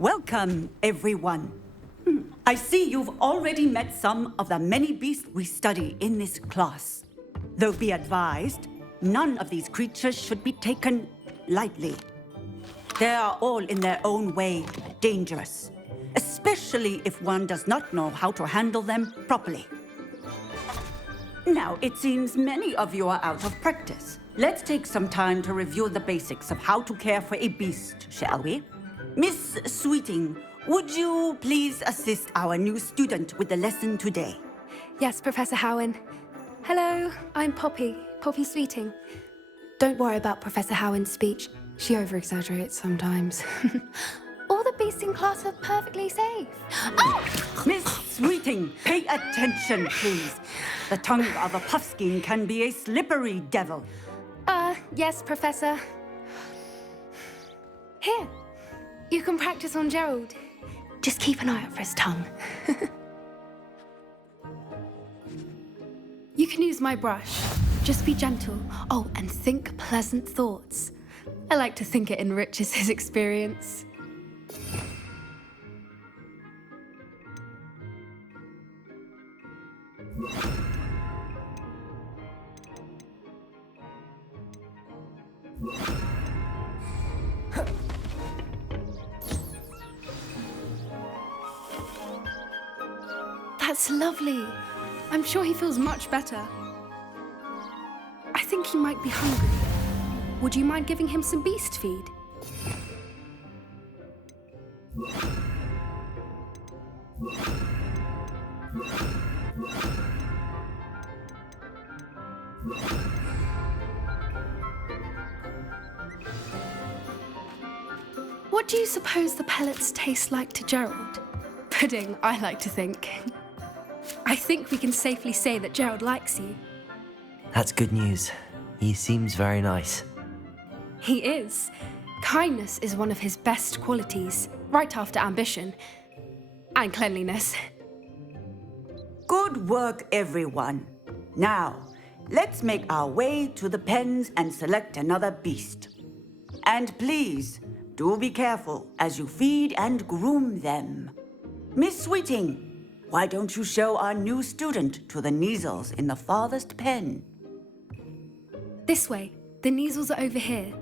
Welcome, everyone. I see you've already met some of the many beasts we study in this class. Though be advised, none of these creatures should be taken lightly. They are all in their own way dangerous, especially if one does not know how to handle them properly. Now, it seems many of you are out of practice. Let's take some time to review the basics of how to care for a beast, shall we? Miss Sweeting, would you please assist our new student with the lesson today? Yes, Professor Howen. Hello, I'm Poppy Sweeting. Don't worry about Professor Howen's speech. She over-exaggerates sometimes. All the beasts in class are perfectly safe. Oh! Miss Sweeting, pay attention, please. The tongue of a puffskein can be a slippery devil. Yes, Professor. Here, you can practice on Gerald. Just keep an eye out for his tongue. You can use my brush. Just be gentle. Oh, and think pleasant thoughts. I like to think it enriches his experience. That's lovely. I'm sure he feels much better. I think he might be hungry. Would you mind giving him some beast feed? What do you suppose the pellets taste like to Gerald? Pudding, I like to think. I think we can safely say that Gerald likes you. That's good news. He seems very nice. He is. Kindness is one of his best qualities, right after ambition. And cleanliness. Good work, everyone. Now, let's make our way to the pens and select another beast. And please, do be careful as you feed and groom them. Miss Sweeting, why don't you show our new student to the Neasels in the farthest pen? This way. The Neasels are over here.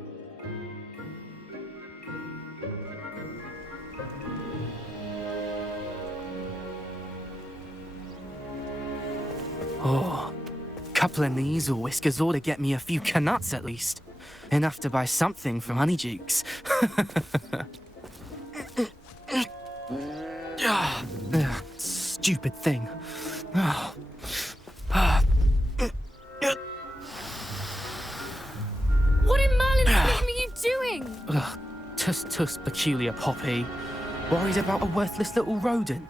Oh, couple of Neasel whiskers ought to get me a few canuts at least. Enough to buy something from Honeydukes. Stupid thing. What in Merlin's name are you doing? Tuss, peculiar Poppy. Worried about a worthless little rodent.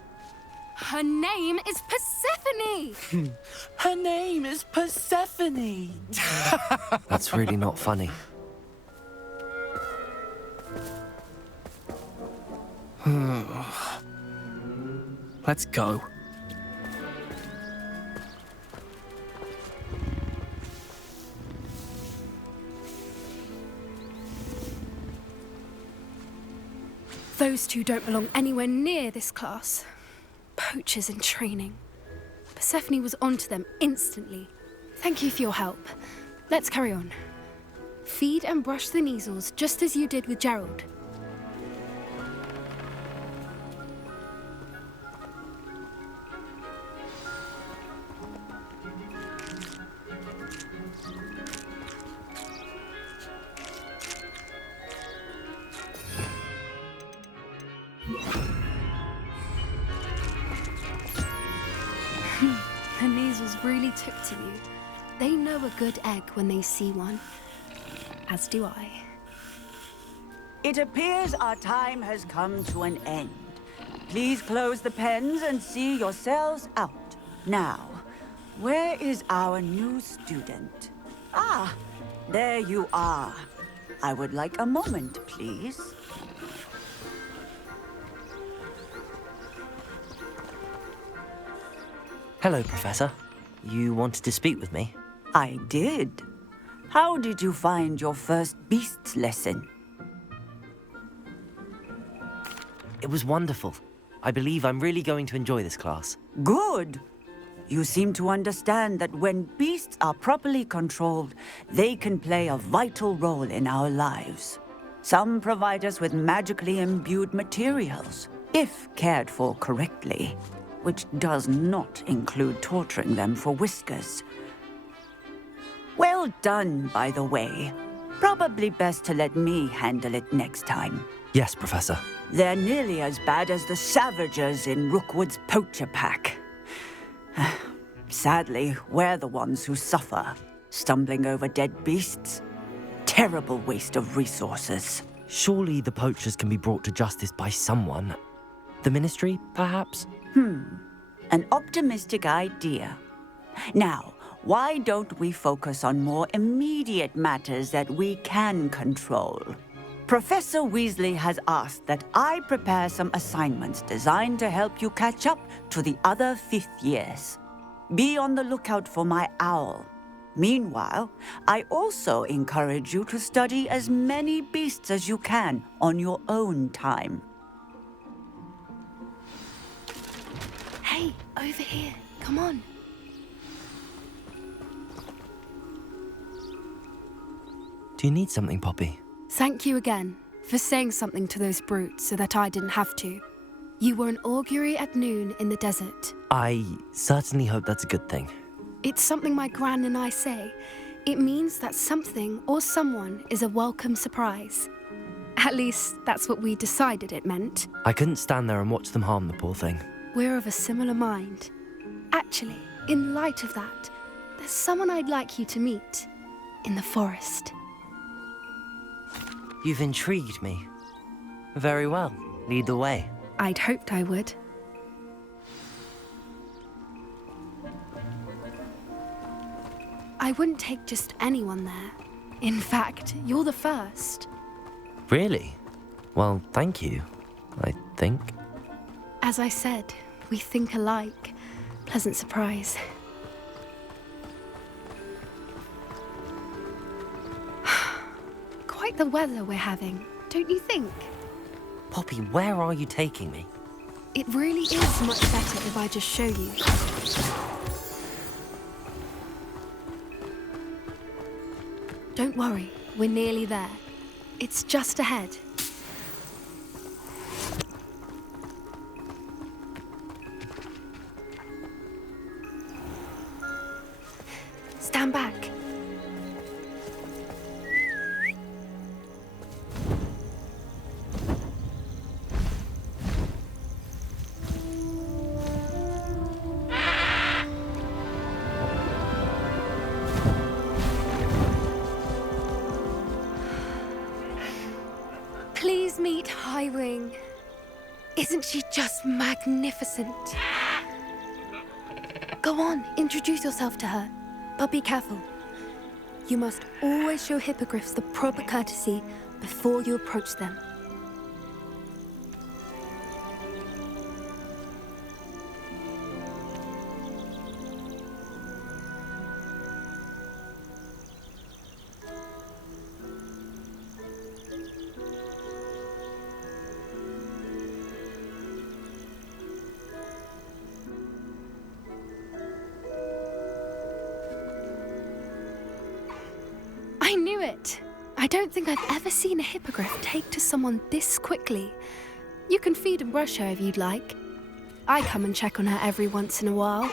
Her name is Persephone! Her name is Persephone! That's really not funny. Let's go. Those two don't belong anywhere near this class. Poachers in training. Persephone was onto them instantly. Thank you for your help. Let's carry on. Feed and brush the Neasels just as you did with Gerald. The Neasels really took to you. They know a good egg when they see one. As do I. It appears our time has come to an end. Please close the pens and see yourselves out. Now, where is our new student? Ah, there you are. I would like a moment, please. Hello, Professor. You wanted to speak with me? I did. How did you find your first beasts lesson? It was wonderful. I believe I'm really going to enjoy this class. Good. You seem to understand that when beasts are properly controlled, they can play a vital role in our lives. Some provide us with magically imbued materials, if cared for correctly, which does not include torturing them for whiskers. Well done, by the way. Probably best to let me handle it next time. Yes, Professor. They're nearly as bad as the Savagers in Rookwood's poacher pack. Sadly, we're the ones who suffer, stumbling over dead beasts. Terrible waste of resources. Surely the poachers can be brought to justice by someone. The Ministry, perhaps? An optimistic idea. Now, why don't we focus on more immediate matters that we can control? Professor Weasley has asked that I prepare some assignments designed to help you catch up to the other fifth years. Be on the lookout for my owl. Meanwhile, I also encourage you to study as many beasts as you can on your own time. Hey, over here. Come on. Do you need something, Poppy? Thank you again for saying something to those brutes so that I didn't have to. You were an augury at noon in the desert. I certainly hope that's a good thing. It's something my gran and I say. It means that something or someone is a welcome surprise. At least, that's what we decided it meant. I couldn't stand there and watch them harm the poor thing. We're of a similar mind. Actually, in light of that, there's someone I'd like you to meet. In the forest. You've intrigued me. Very well. Lead the way. I'd hoped I would. I wouldn't take just anyone there. In fact, you're the first. Really? Well, thank you, I think. As I said, we think alike. Pleasant surprise. Quite the weather we're having, don't you think? Poppy, where are you taking me? It really is much better if I just show you. Don't worry, we're nearly there. It's just ahead. Stand back. Please meet Highwing. Isn't she just magnificent? Go on, introduce yourself to her. But be careful. You must always show hippogriffs the proper courtesy before you approach them. I knew it! I don't think I've ever seen a hippogriff take to someone this quickly. You can feed and brush her if you'd like. I come and check on her every once in a while.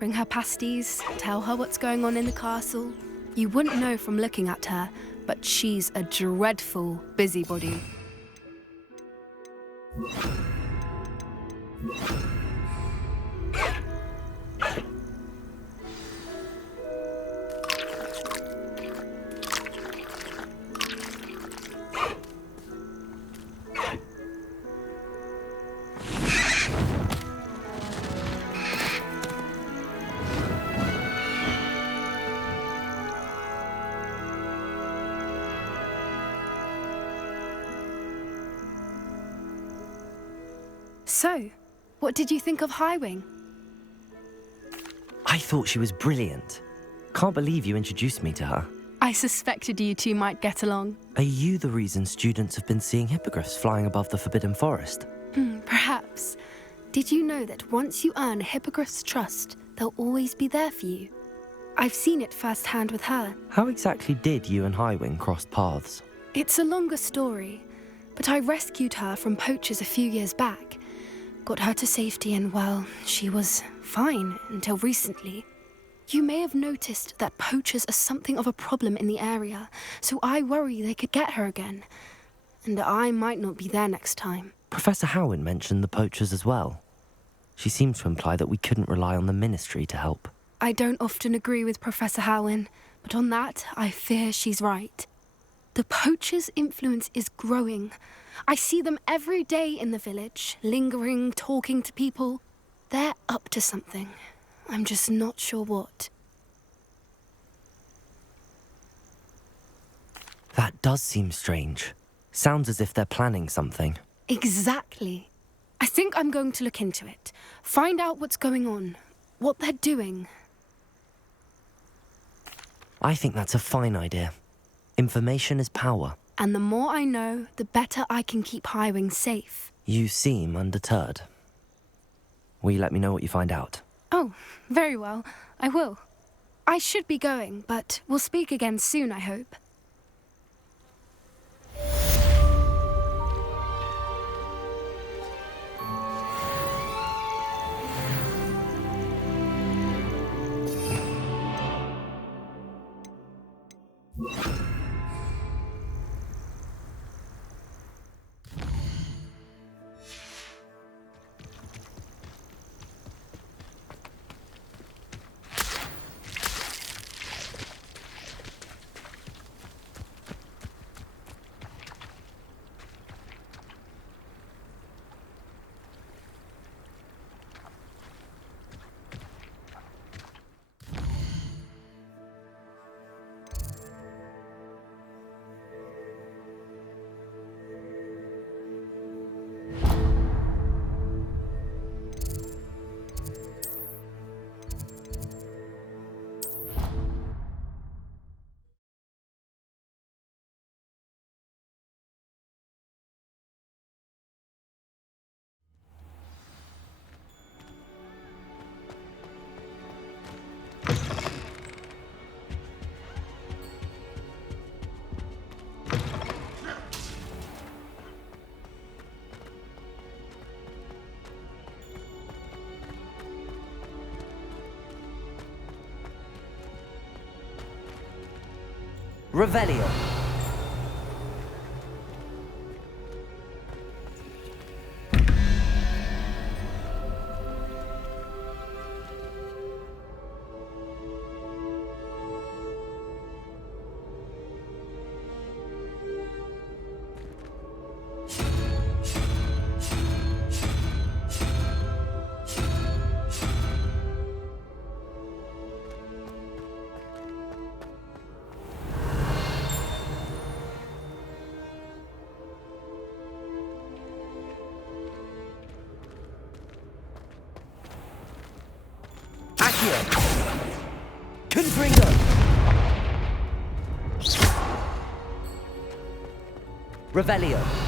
Bring her pasties, tell her what's going on in the castle. You wouldn't know from looking at her, but she's a dreadful busybody. So, what did you think of Highwing? I thought she was brilliant. Can't believe you introduced me to her. I suspected you two might get along. Are you the reason students have been seeing hippogriffs flying above the Forbidden Forest? Perhaps. Did you know that once you earn a hippogriff's trust, they'll always be there for you? I've seen it firsthand with her. How exactly did you and Highwing cross paths? It's a longer story, but I rescued her from poachers a few years back. Got her to safety and, well, she was fine until recently. You may have noticed that poachers are something of a problem in the area, so I worry they could get her again. And I might not be there next time. Professor Howin mentioned the poachers as well. She seemed to imply that we couldn't rely on the Ministry to help. I don't often agree with Professor Howin, but on that, I fear she's right. The poachers' influence is growing. I see them every day in the village, lingering, talking to people. They're up to something. I'm just not sure what. That does seem strange. Sounds as if they're planning something. Exactly. I think I'm going to look into it. Find out what's going on, what they're doing. I think that's a fine idea. Information is power. And the more I know, the better I can keep Highwing safe. You seem undeterred. Will you let me know what you find out? Oh, very well. I will. I should be going, but we'll speak again soon, I hope. Revelio. Confringo! Revelio.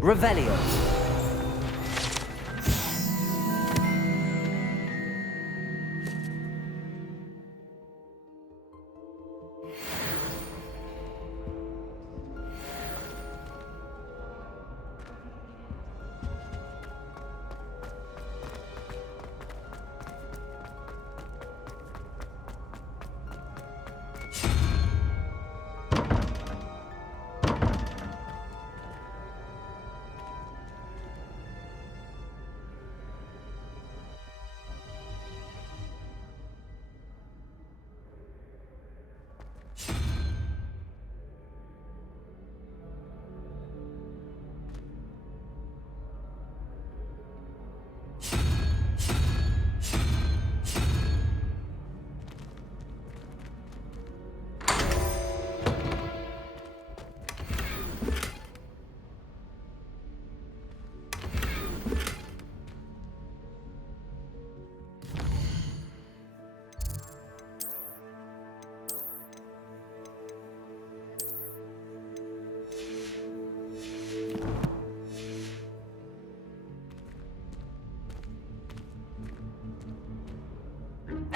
Revelio.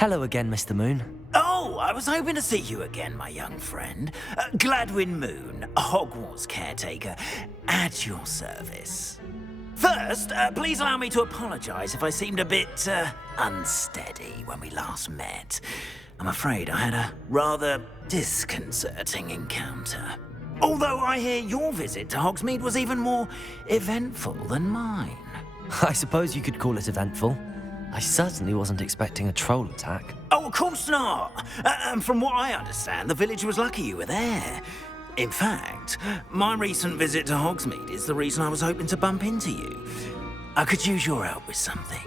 Hello again, Mr. Moon. Oh, I was hoping to see you again, my young friend. Gladwin Moon, Hogwarts caretaker, at your service. First, please allow me to apologise if I seemed a bit unsteady when we last met. I'm afraid I had a rather disconcerting encounter. Although I hear your visit to Hogsmeade was even more eventful than mine. I suppose you could call it eventful. I certainly wasn't expecting a troll attack. Oh, of course not. And from what I understand, the village was lucky you were there. In fact, my recent visit to Hogsmeade is the reason I was hoping to bump into you. I could use your help with something.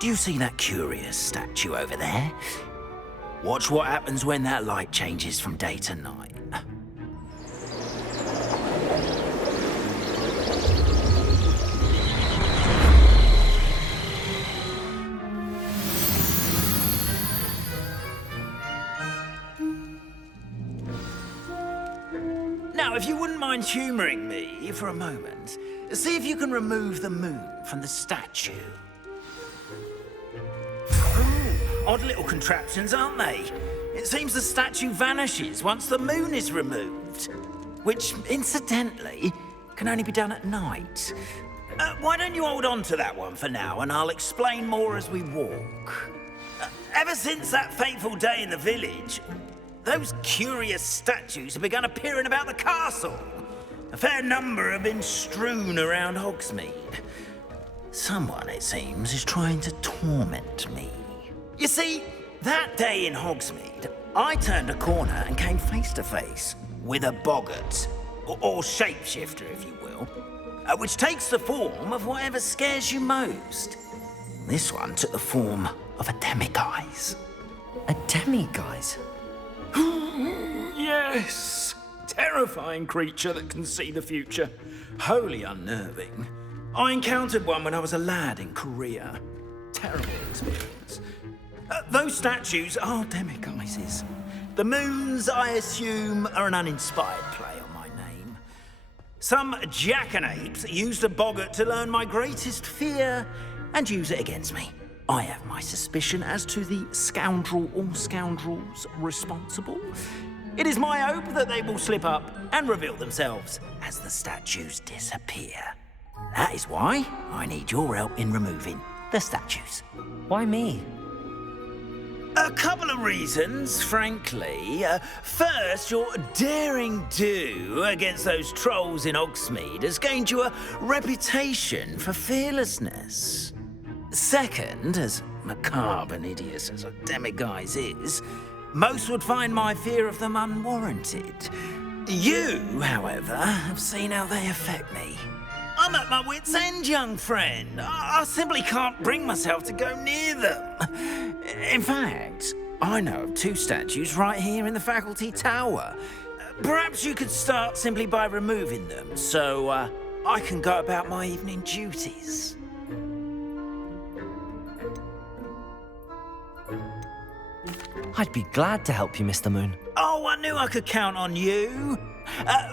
Do you see that curious statue over there? Watch what happens when that light changes from day to night. Now, if you wouldn't mind humouring me for a moment, see if you can remove the moon from the statue. Ooh, odd little contraptions, aren't they? It seems the statue vanishes once the moon is removed, which, incidentally, can only be done at night. Why don't you hold on to that one for now, and I'll explain more as we walk. Ever since that fateful day in the village, those curious statues have begun appearing about the castle. A fair number have been strewn around Hogsmeade. Someone, it seems, is trying to torment me. You see, that day in Hogsmeade, I turned a corner and came face to face with a boggart, or shapeshifter, if you will, which takes the form of whatever scares you most. This one took the form of a demiguise. A demiguise? Yes! Terrifying creature that can see the future. Wholly unnerving. I encountered one when I was a lad in Korea. Terrible experience. Those statues are demiguises. The moons, I assume, are an uninspired play on my name. Some jackanapes used a boggart to learn my greatest fear and use it against me. I have my suspicion as to the scoundrel or scoundrels responsible. It is my hope that they will slip up and reveal themselves as the statues disappear. That is why I need your help in removing the statues. Why me? A couple of reasons, frankly. First, your daring do against those trolls in Hogsmeade has gained you a reputation for fearlessness. Second, as macabre and hideous as a demiguise is, most would find my fear of them unwarranted. You, however, have seen how they affect me. I'm at my wit's end, young friend. I simply can't bring myself to go near them. In fact, I know of two statues right here in the faculty tower. Perhaps you could start simply by removing them, so I can go about my evening duties. I'd be glad to help you, Mr. Moon. Oh, I knew I could count on you.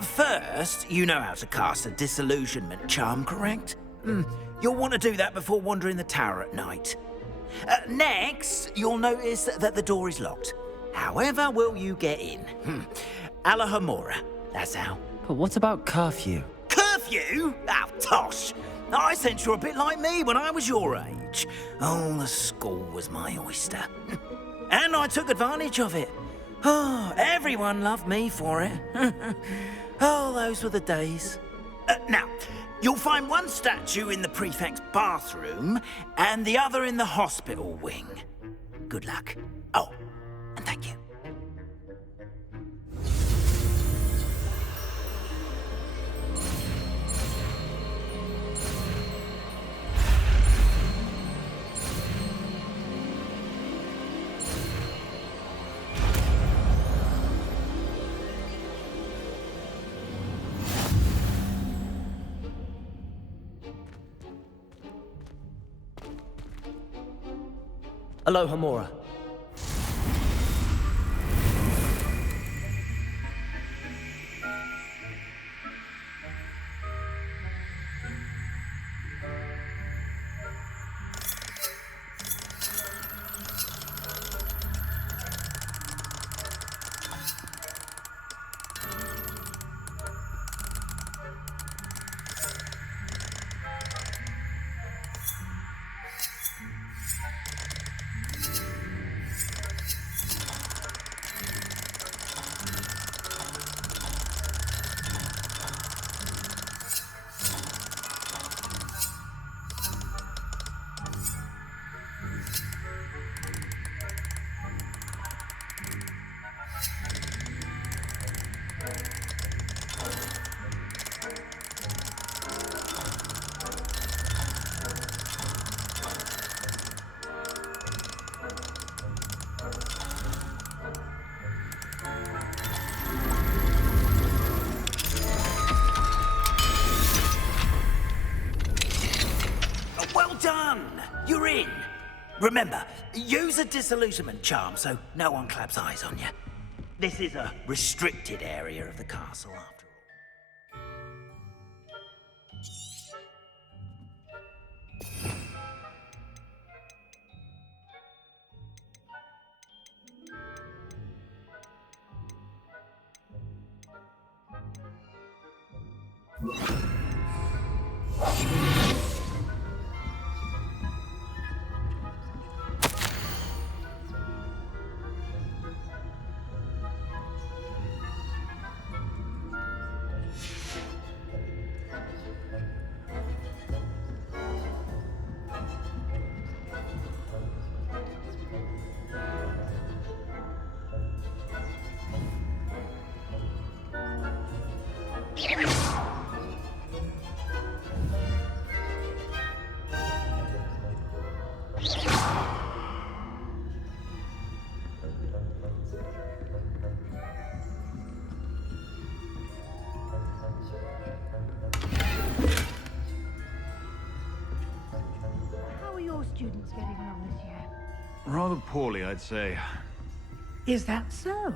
First, you know how to cast a disillusionment charm, correct? You'll want to do that before wandering the tower at night. Next, you'll notice that the door is locked. However will you get in? Alahomora, that's how. But what about curfew? Curfew? Oh, tosh. I sense you're a bit like me when I was your age. Oh, the school was my oyster. And I took advantage of it. Oh, everyone loved me for it. Oh, those were the days. Now, you'll find one statue in the prefect's bathroom and the other in the hospital wing. Good luck. Oh, and thank you. Alohomora. Well done! You're in. Remember, use a disillusionment charm so no one claps eyes on you. This is a restricted area of the castle, after all. How are your students getting along this year? Rather poorly, I'd say. Is that so?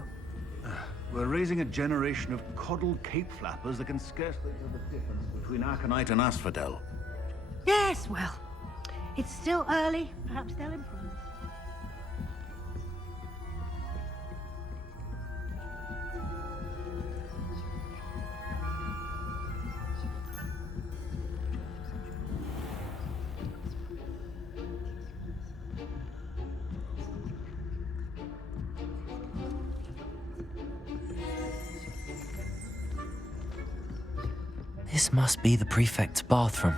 We're raising a generation of coddled cape flappers that can scarcely tell the difference between aconite and asphodel. Yes, well, it's still early. Perhaps they'll improve. This must be the prefect's bathroom.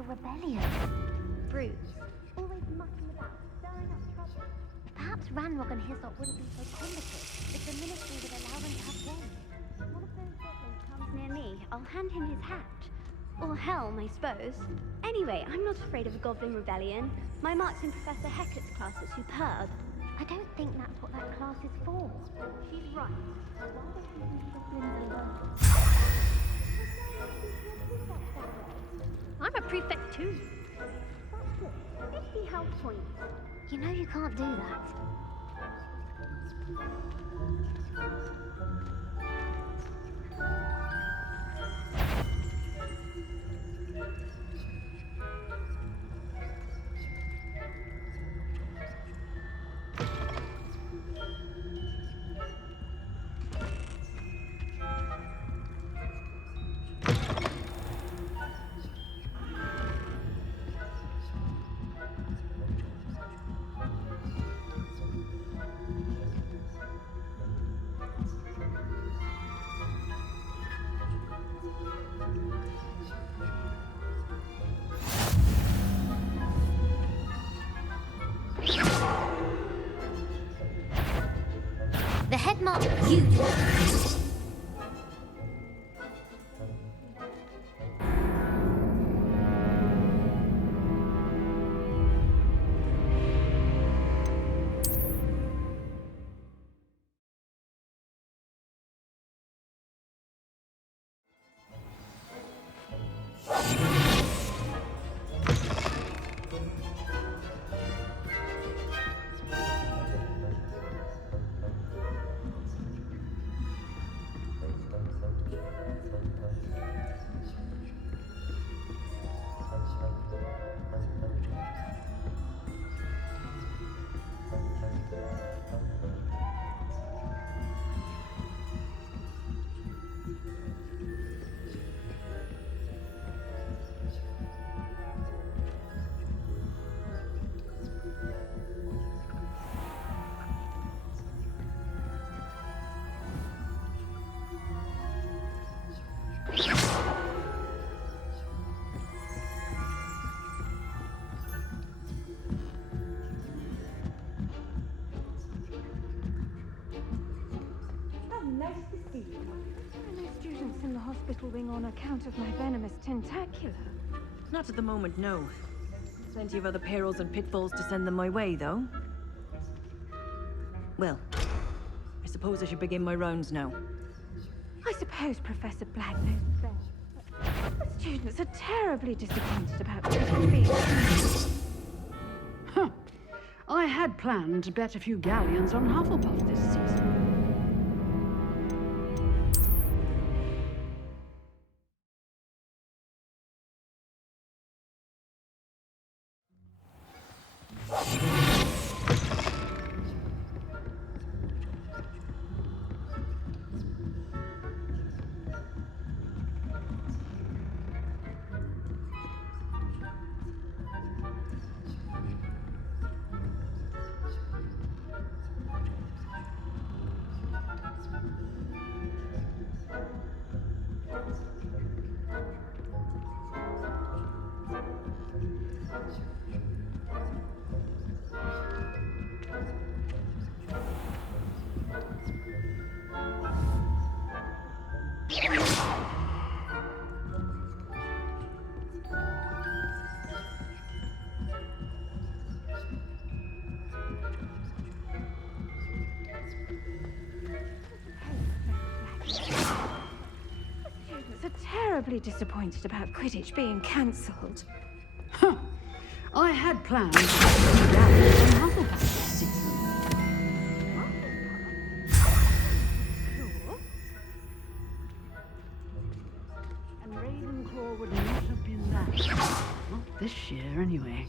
a rebellion. Brutes, always mucking about, stirring up trouble. Perhaps Ranrock and Hyssop wouldn't be so combative if the Ministry would allow them to have one. One of those goblins comes near me, I'll hand him his hat. Or helm, I suppose. Anyway, I'm not afraid of a goblin rebellion. My marks in Professor Hecat's class are superb. I don't think that's what that class is for. She's right. Why don't you leave goblins alone? I'm a prefect too. That's good. 50 health points. You know you can't do that. The headmark, you. Students in the hospital wing on account of my venomous tentacula. Not at the moment, no. Plenty of other perils and pitfalls to send them my way, though. Well, I suppose I should begin my rounds now. I suppose Professor Black knows best. The students are terribly disappointed about Quidditch being... Huh. I had planned to bet a few galleons on Hufflepuff this season. Disappointed about Quidditch being cancelled. Huh. I had planned to bet a few galleons on Hufflepuff this season. And Ravenclaw would not have been that. Not this year, anyway.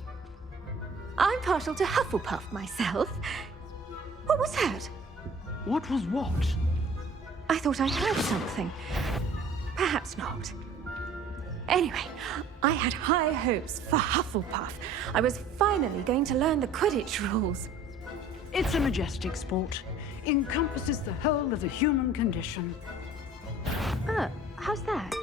I'm partial to Hufflepuff myself. What was that? What was what? I thought I heard something. Perhaps not. Anyway, I had high hopes for Hufflepuff. I was finally going to learn the Quidditch rules. It's a majestic sport. Encompasses the whole of the human condition. How's that?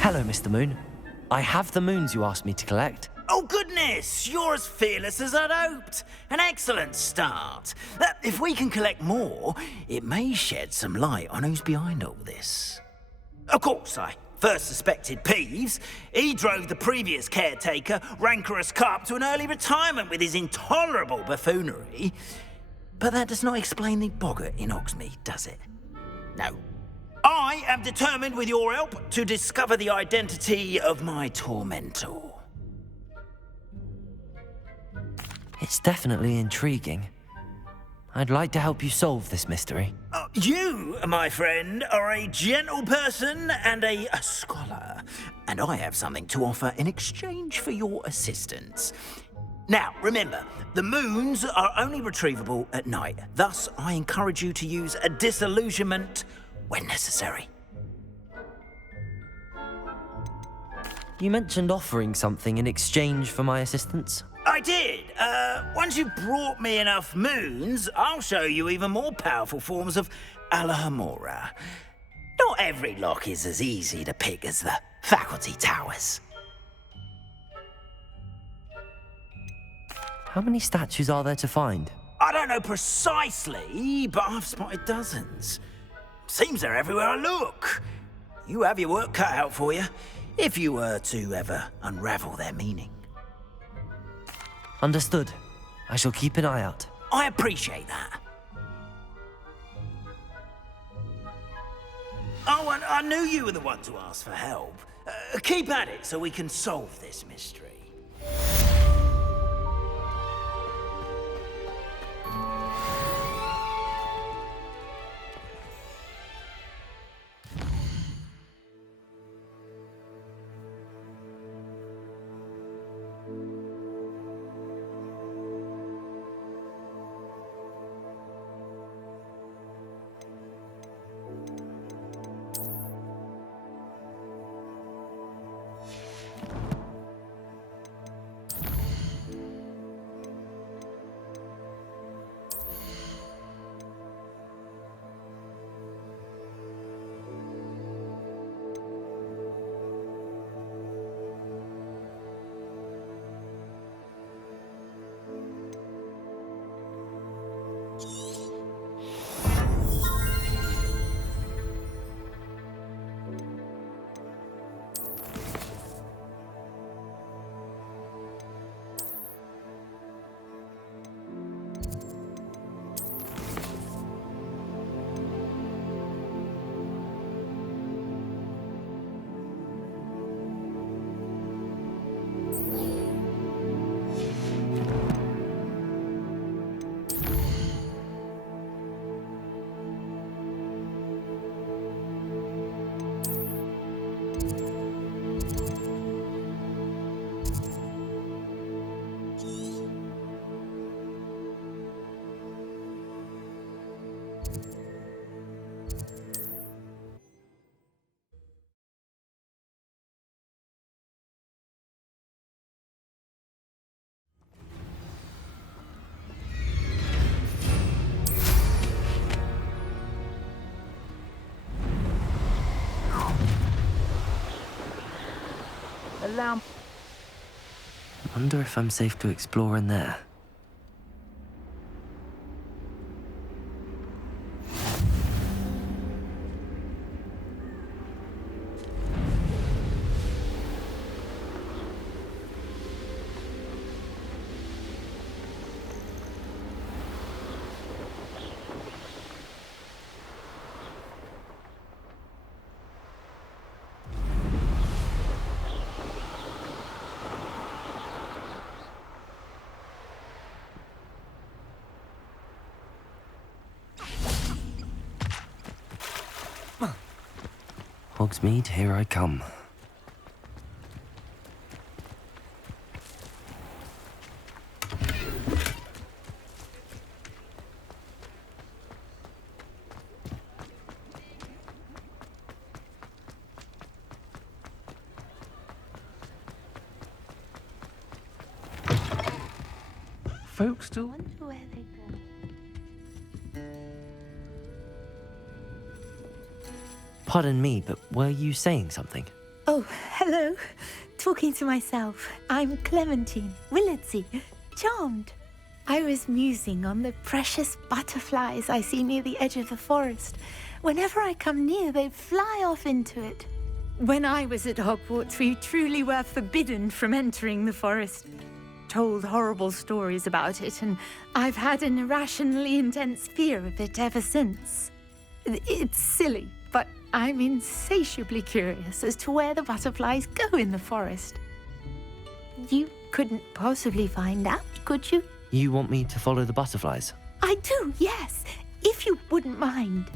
Hello, Mr. Moon. I have the moons you asked me to collect. Oh, goodness! You're as fearless as I'd hoped. An excellent start. If we can collect more, it may shed some light on who's behind all this. Of course, I first suspected Peeves. He drove the previous caretaker, Rancorous Carp, to an early retirement with his intolerable buffoonery. But that does not explain the boggart in Hogsmeade, does it? No. I am determined, with your help, to discover the identity of my tormentor. It's definitely intriguing. I'd like to help you solve this mystery. You, my friend, are a gentle person and a scholar, and I have something to offer in exchange for your assistance. Now, remember, the moons are only retrievable at night. Thus, I encourage you to use a disillusionment when necessary. You mentioned offering something in exchange for my assistance. I did. Once you've brought me enough moons, I'll show you even more powerful forms of Alohomora. Not every lock is as easy to pick as the faculty towers. How many statues are there to find? I don't know precisely, but I've spotted dozens. Seems they're everywhere I look. You have your work cut out for you, if you were to ever unravel their meaning. Understood. I shall keep an eye out. I appreciate that. Oh, and I knew you were the one to ask for help. Keep at it so we can solve this mystery. I wonder if I'm safe to explore in there. Hogsmeade, here I come. folks still? Wonder where they go. Pardon me, but were you saying something? Oh, hello. Talking to myself. I'm Clementine, Willardsey, charmed. I was musing on the precious butterflies I see near the edge of the forest. Whenever I come near, they fly off into it. When I was at Hogwarts, we truly were forbidden from entering the forest. Told horrible stories about it, and I've had an irrationally intense fear of it ever since. It's silly, but I'm insatiably curious as to where the butterflies go in the forest. You couldn't possibly find out, could you? You want me to follow the butterflies? I do, yes, if you wouldn't mind.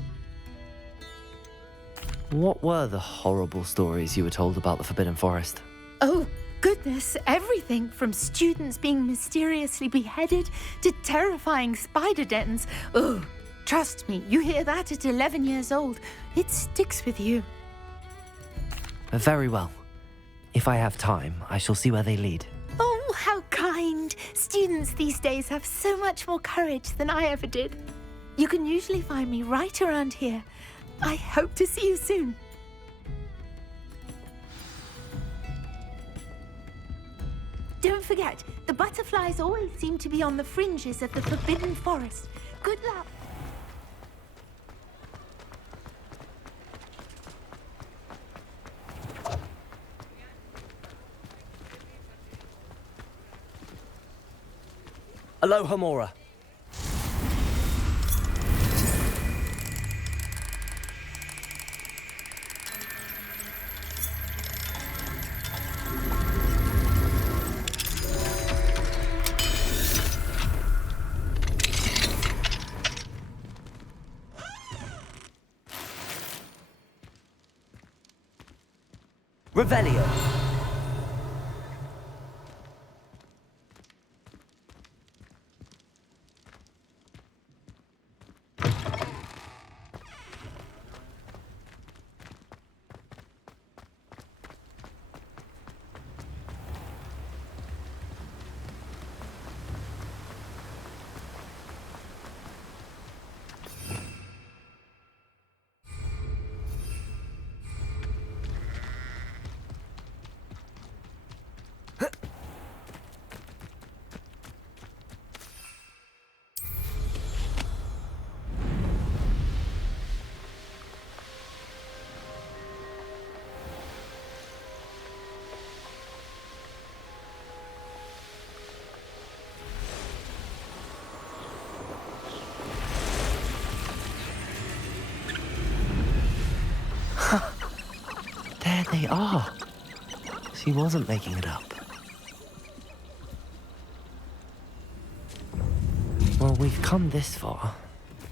What were the horrible stories you were told about the Forbidden Forest? Oh, goodness, everything from students being mysteriously beheaded to terrifying spider dens. Oh, trust me, you hear that at 11 years old, it sticks with you. Very well. If I have time, I shall see where they lead. Oh, how kind. Students these days have so much more courage than I ever did. You can usually find me right around here. I hope to see you soon. Don't forget, the butterflies always seem to be on the fringes of the Forbidden Forest. Good luck. Aloha Mora. Revelio. There they are. She wasn't making it up. Well, we've come this far.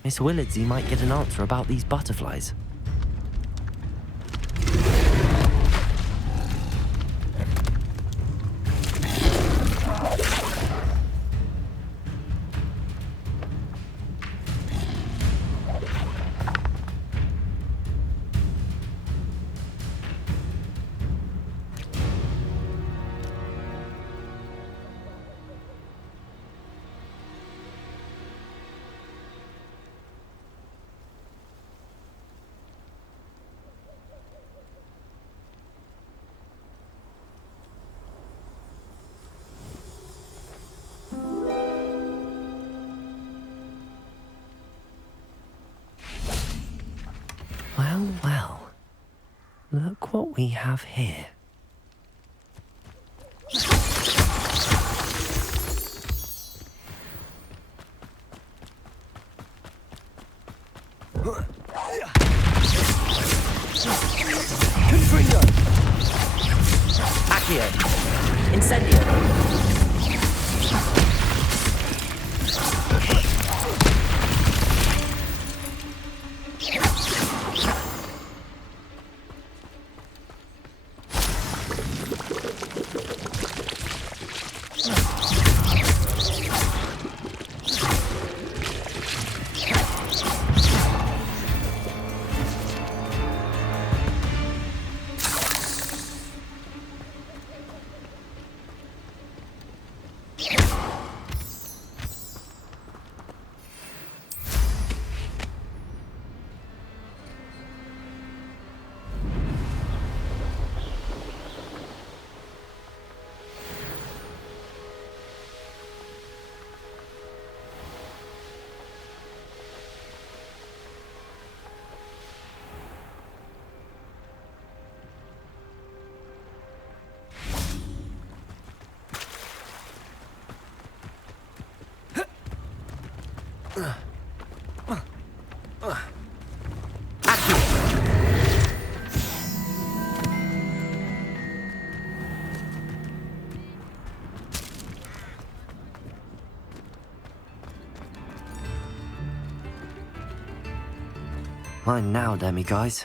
Miss Willardsey might get an answer about these butterflies. Well, well. Look what we have here. Confringo! Accio! Incendio! Mine now, Demi guys.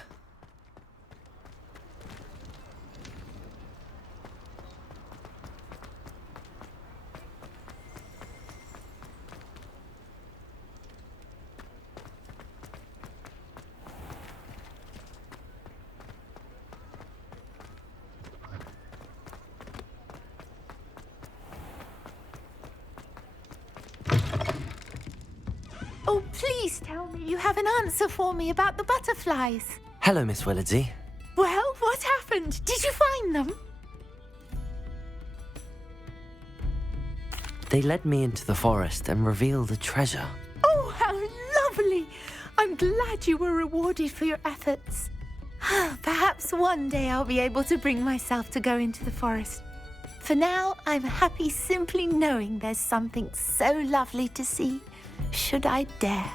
Oh, please tell me you have an answer for me about the butterflies. Hello, Miss Willardsey. Well, what happened? Did you find them? They led me into the forest and revealed a treasure. Oh, how lovely! I'm glad you were rewarded for your efforts. Perhaps one day I'll be able to bring myself to go into the forest. For now, I'm happy simply knowing there's something so lovely to see, should I dare.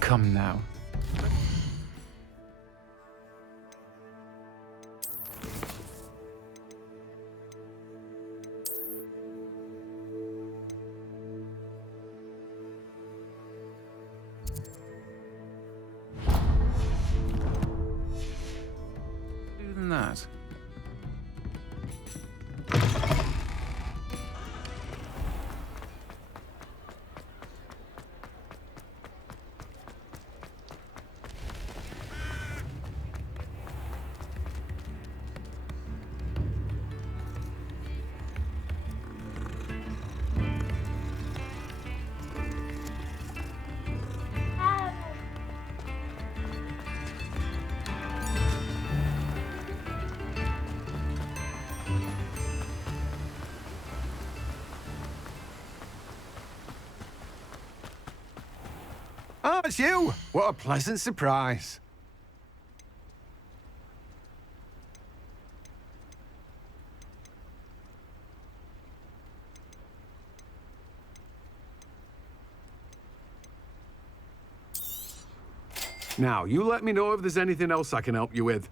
Come now. Even that. Oh, it's you! What a pleasant surprise. Now, you let me know if there's anything else I can help you with.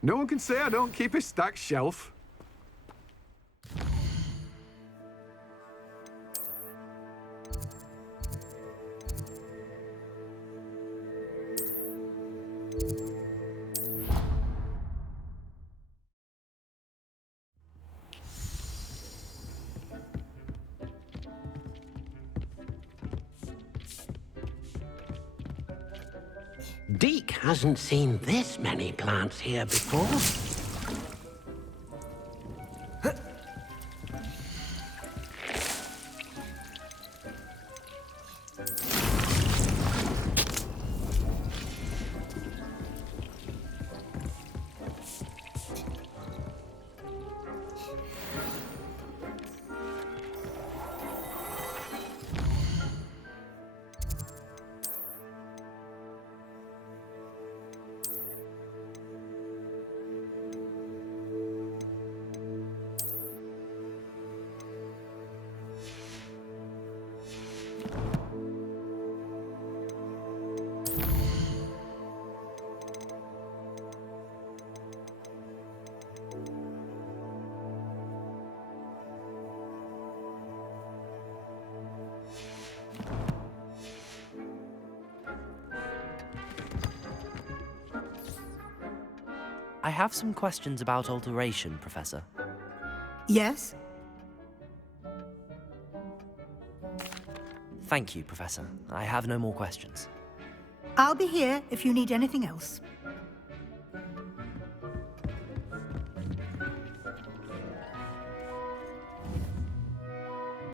No one can say I don't keep a stacked shelf. Deke hasn't seen this many plants here before. I have some questions about alteration, Professor. Yes? Thank you, Professor. I have no more questions. I'll be here if you need anything else.